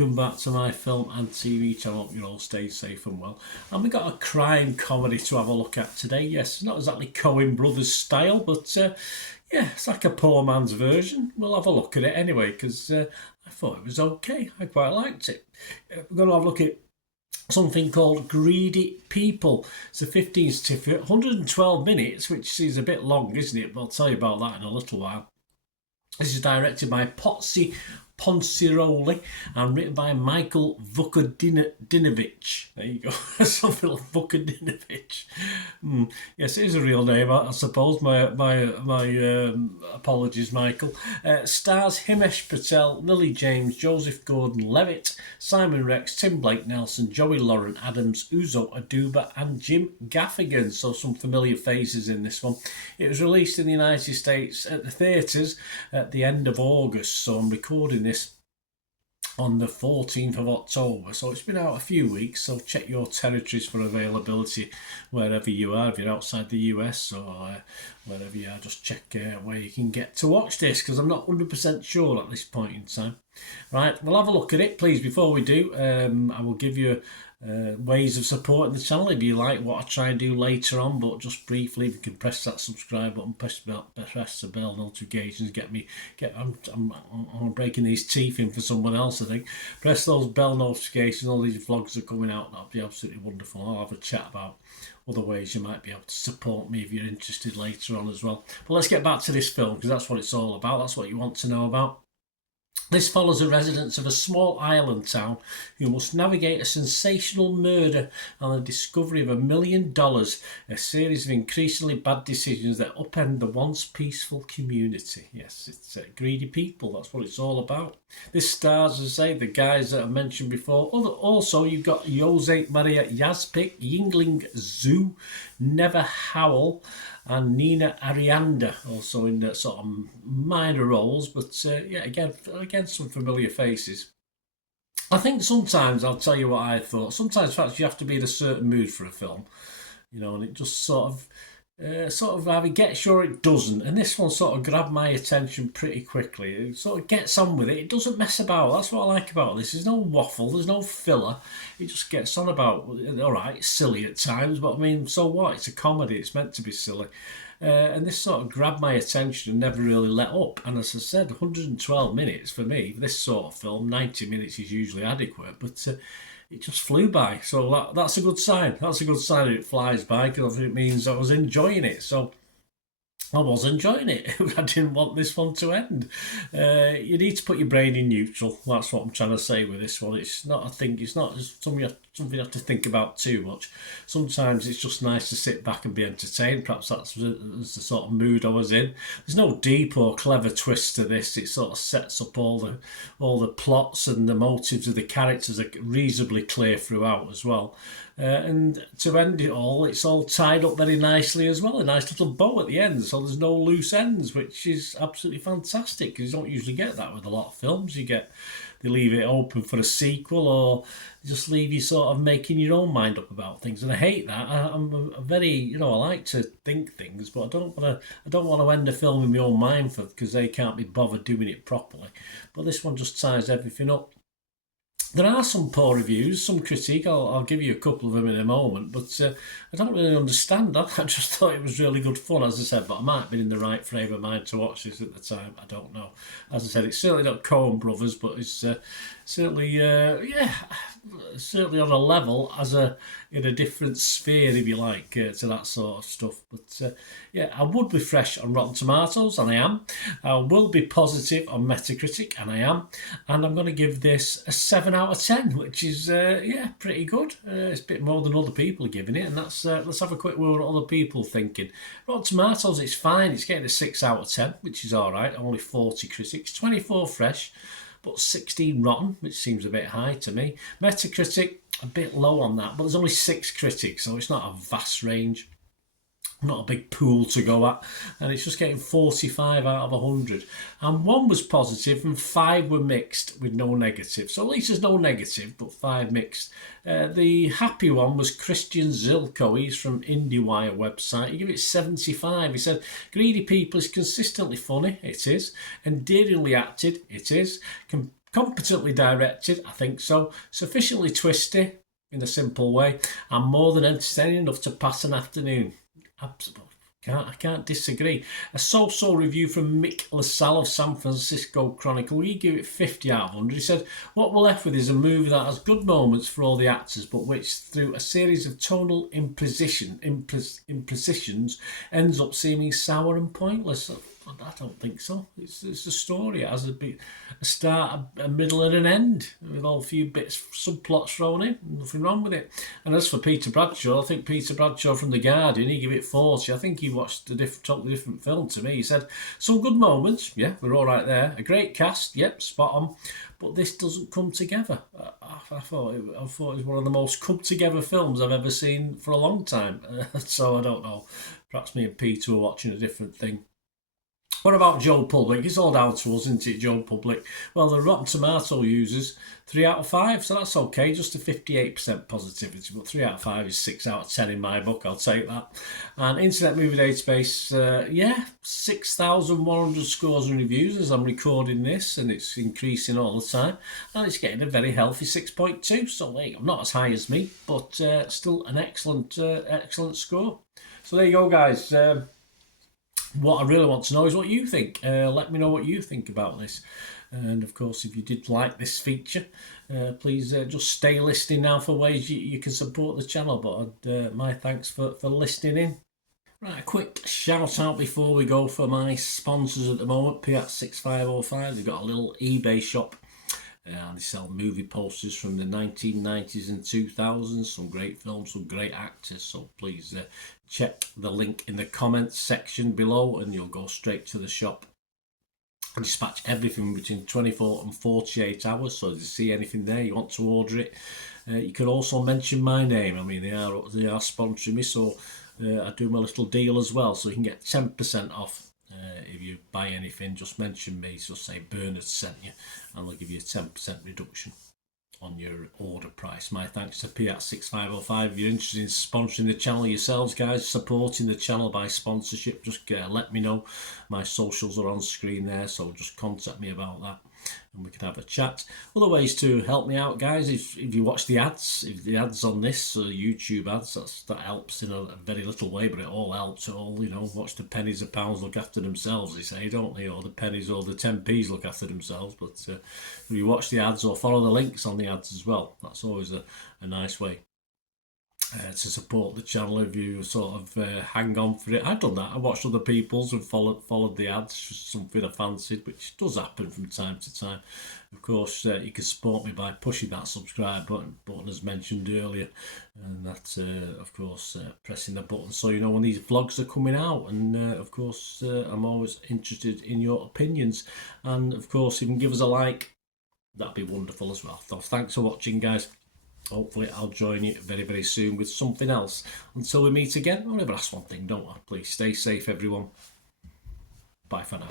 welcome back to my film and TV channel. Hope you're all staying safe and well. And we got a crime comedy to have a look at today. Yes, not exactly Coen Brothers style, but yeah, it's like a poor man's version. We'll have a look at it anyway, because I thought it was okay. I quite liked it. We're going to have a look at something called Greedy People. It's a 15 certificate, 112 minutes, which is a bit long, isn't it? But I'll tell you about that in a little while. This is directed by Pozzi Ponsiroli and written by Michael Vukadinovich. There you go. Something like Vukadinovich. Yes, it is a real name, I suppose. My apologies, Michael. Stars Himesh Patel, Lily James, Joseph Gordon-Levitt, Simon Rex, Tim Blake Nelson, Joey Lauren Adams, Uzo Aduba and Jim Gaffigan. So some familiar faces in this one. It was released in the United States at the theatres at the end of August. So I'm recording this on the 14th of October, so it's been out a few weeks, so check your territories for availability wherever you are. If you're outside the US or wherever you are, just check where you can get to watch this, because I'm not 100% sure at this point in time. Right, we'll have a look at it. Please, before we do, I will give you ways of supporting the channel if you like what I try and do later on, but just briefly, if you can press that subscribe button, press the bell notifications, I'm breaking these teeth in for someone else, I think. Press those bell notifications, all these vlogs are coming out, that'll be absolutely wonderful. I'll have a chat about other ways you might be able to support me if you're interested later on as well. But let's get back to this film, because that's what it's all about, that's what you want to know about. This follows the residents of a small island town who must navigate a sensational murder and the discovery of $1 million, a series of increasingly bad decisions that upend the once peaceful community. Yes, it's Greedy People, that's what it's all about. This stars, as I say, the guys that I mentioned before. Also, you've got Jose Maria Yazpik, Yingling Zhu, Never Howell, and Nina Arianda, also in the sort of minor roles, but yeah, again, some familiar faces. I think sometimes, I'll tell you what I thought, sometimes perhaps you have to be in a certain mood for a film, you know, and it just sort of either gets you or it doesn't, and this one sort of grabbed my attention pretty quickly. It sort of gets on with it, it doesn't mess about. That's what I like about this. There's no waffle, there's no filler, it just gets on about. Alright, it's silly at times, but I mean, so what? It's a comedy, it's meant to be silly. And this sort of grabbed my attention and never really let up. And as I said, 112 minutes for me, for this sort of film, 90 minutes is usually adequate, but it just flew by. So that's a good sign. That's a good sign that it flies by, because it means I was enjoying it. So I was enjoying it. I didn't want this one to end. You need to put your brain in neutral. That's what I'm trying to say with this one. It's not something you have to think about too much. Sometimes it's just nice to sit back and be entertained. Perhaps that's the sort of mood I was in. There's no deep or clever twist to this. It sort of sets up all the plots, and the motives of the characters are reasonably clear throughout as well. And to end it all, it's all tied up very nicely as well. A nice little bow at the end, so there's no loose ends, which is absolutely fantastic, because you don't usually get that with a lot of films. They leave it open for a sequel, or just leave you sort of making your own mind up about things, and I hate that. I'm a very, I like to think things, but I don't want to end a film in my own mind because they can't be bothered doing it properly. But this one just ties everything up. There are some poor reviews, some critique. I'll give you a couple of them in a moment, but I don't really understand that. I just thought it was really good fun, as I said, but I might have been in the right frame of mind to watch this at the time. I don't know. As I said, it's certainly not Coen Brothers, but it's certainly on a level in a different sphere, if you like, to that sort of stuff. But yeah, I would be fresh on Rotten Tomatoes, and I am. I will be positive on Metacritic, and I am. And I'm going to give this a 7 out of 10, which is yeah, pretty good. It's a bit more than other people are giving it, and that's let's have a quick word what other people thinking. Rotten Tomatoes, it's fine. It's getting a 6 out of 10, which is all right. Only 40 critics, 24 fresh, but 16 rotten, which seems a bit high to me. Metacritic, a bit low on that, but there's only 6 critics, so it's not a vast range. Not a big pool to go at, and it's just getting 45 out of 100. And 1 was positive and 5 were mixed with no negative. So at least there's no negative, but 5 mixed. The happy one was Christian Zilko. He's from IndieWire website. He gave it 75. He said, Greedy People is consistently funny. It is. Endearingly acted. It is. Competently directed, I think so. Sufficiently twisty in a simple way, and more than entertaining enough to pass an afternoon. Absolutely. I can't disagree. A so-so review from Mick LaSalle of San Francisco Chronicle. He gave it 50 out of 100. He said, what we're left with is a movie that has good moments for all the actors, but which, through a series of tonal imprecisions, ends up seeming sour and pointless. I don't think so. It's a story. It has a start, a middle, and an end, with all a few bits, subplots thrown in. Nothing wrong with it. And as for Peter Bradshaw, I think Peter Bradshaw from The Guardian, he gave it 40. I think he watched a totally different film to me. He said, some good moments, yeah, we're all right there. A great cast, yep, spot on. But this doesn't come together. I thought it was one of the most come together films I've ever seen for a long time. So I don't know. Perhaps me and Peter were watching a different thing. What about Joe Public? It's all down to us, isn't it, Joe Public? Well, the Rotten Tomato users 3 out of 5, so that's okay. Just a 58% positivity, but 3 out of 5 is 6 out of 10 in my book. I'll take that. And Internet Movie Database, 6,100 scores and reviews as I'm recording this, and it's increasing all the time. And it's getting a very healthy 6.2. So there you go. Not as high as me, but still an excellent score. So there you go, guys. What I really want to know is what you think. Let me know what you think about this. And of course, if you did like this feature, please just stay listening now for ways you can support the channel. But my thanks for listening in. Right, a quick shout out before we go for my sponsors at the moment. Piat6505, they've got a little eBay shop. And they sell movie posters from the 1990s and 2000s. Some great films, some great actors. So please check the link in the comments section below and you'll go straight to the shop. And dispatch everything between 24 and 48 hours. So if you see anything there, you want to order it, you can also mention my name. I mean, they are sponsoring me, so I do my little deal as well. So you can get 10% off. If you buy anything, just mention me. So say Bernard sent you, and they'll give you a 10% reduction on your order price. My thanks to Piat6505. If you're interested in sponsoring the channel yourselves, guys, supporting the channel by sponsorship, just let me know. My socials are on screen there, so just contact me about that and we can have a chat. Other ways to help me out, guys, if you watch the ads, if the ads on this YouTube ads, that helps in a very little way, but it all helps. It all, watch the pennies and pounds look after themselves, they say, don't they? Or the pennies or the 10p's look after themselves. But if you watch the ads or follow the links on the ads as well, that's always a nice way to support the channel. If you sort of hang on for it. I've done that. I watched other people's and followed the ads, just something I fancied, which does happen from time to time. Of course, you can support me by pushing that subscribe button as mentioned earlier, and that of course pressing the button so you know when these vlogs are coming out. And of course I'm always interested in your opinions, and of course if you can give us a like, that'd be wonderful as well. So thanks for watching, guys. Hopefully I'll join you very, very soon with something else. Until we meet again, I'll never ask one thing, don't I? Please stay safe, everyone. Bye for now.